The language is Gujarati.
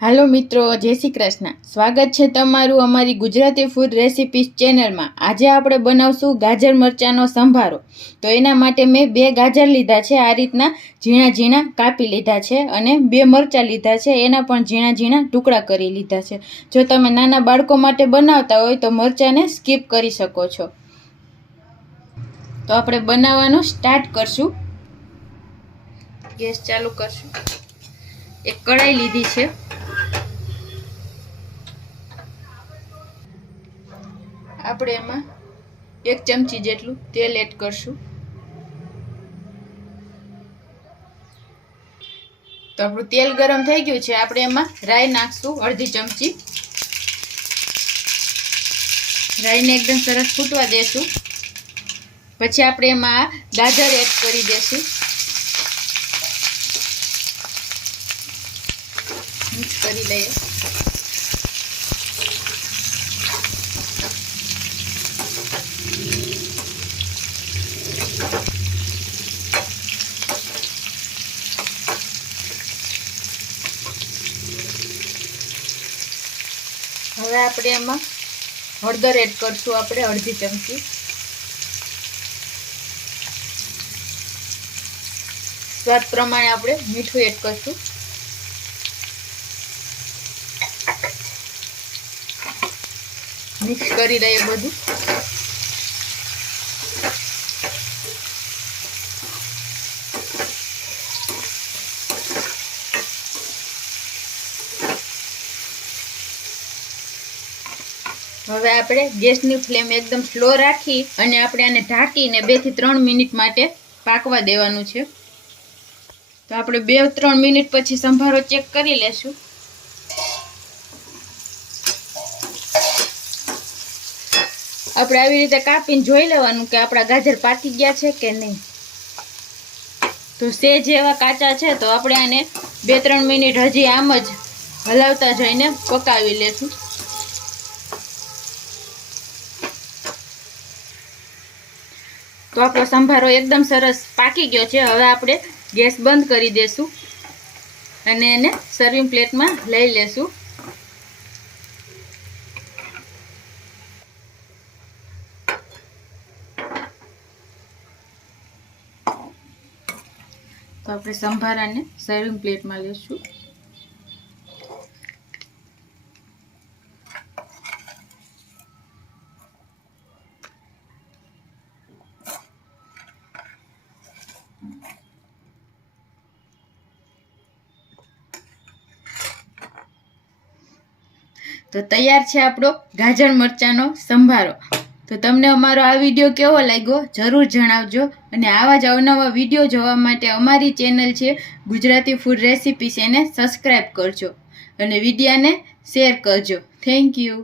હાલો મિત્રો, જય શ્રી કૃષ્ણ. સ્વાગત છે તમારું અમારી ગુજરાતી ફૂડ રેસિપીસ ચેનલમાં. આજે આપણે બનાવશું ગાજર મરચાંનો સંભારો. તો એના માટે મેં 2 ગાજર લીધા છે, આ રીતના ઝીણા ઝીણા કાપી લીધા છે, અને 2 મરચાં લીધા છે, એના પણ ઝીણા ઝીણા ટુકડા કરી લીધા છે. જો તમે નાના બાળકો માટે બનાવતા હોય તો મરચાંને સ્કીપ કરી શકો છો. તો આપણે બનાવવાનું સ્ટાર્ટ કરશું. ગેસ ચાલુ કરશું. એક કઢાઈ લીધી છે. આપણે એમાં 1 ચમચી જેટલું તેલ એડ કરશું. તો આપણું તેલ ગરમ થઈ ગયું છે. આપણે એમાં રાઈ નાખશું, અડધી ચમચી. રાઈને એકદમ સરસ ફૂટવા દેશું. પછી આપણે એમાં ગાજર એડ કરી દેશું. મિક્સ કરી લઈએ. હવે આપણે એમાં હળદર એડ કરશું, આપણે અડધી ચમચી. સ્વાદ પ્રમાણે આપણે મીઠું એડ કરશું. મિક્સ કરી દઈએ બધું. હવે આપણે ગેસની ફ્લેમ એકદમ સ્લો રાખી અને આપણે આને ઢાંકીને 2 થી 3 મિનિટ માટે પાકવા દેવાનું છે. તો આપણે 2-3 મિનિટ પછી સંભારો ચેક કરી લેશું. આપણે આવી રીતે કાપીને જોઈ લેવાનું કે આપણા ગાજર પાકી ગયા છે કે નહીં. તો સેજ એવા કાચા છે તો આપણે આને 2-3 મિનિટ હજી આમ જ હલાવતા જઈને પકાવી લેશું. તો આપણો સંભારો એકદમ સરસ પાકી ગયો છે. હવે આપણે ગેસ બંધ કરી દેશું અને એને સર્વિંગ પ્લેટમાં લઈ લેશું. તો આપણે સંભારાને સર્વિંગ પ્લેટમાં લેશું. તો તૈયાર છે આપણો ગાજર મરચાંનો સંભારો. તો તમને અમારો આ વિડીયો કેવો લાગ્યો જરૂર જણાવજો. અને આવા જ અવનવા વિડીયો જોવા માટે અમારી ચેનલ છે ગુજરાતી ફૂડ રેસિપીસ, એને સબસ્ક્રાઈબ કરજો અને વિડીયાને શેર કરજો. Thank you.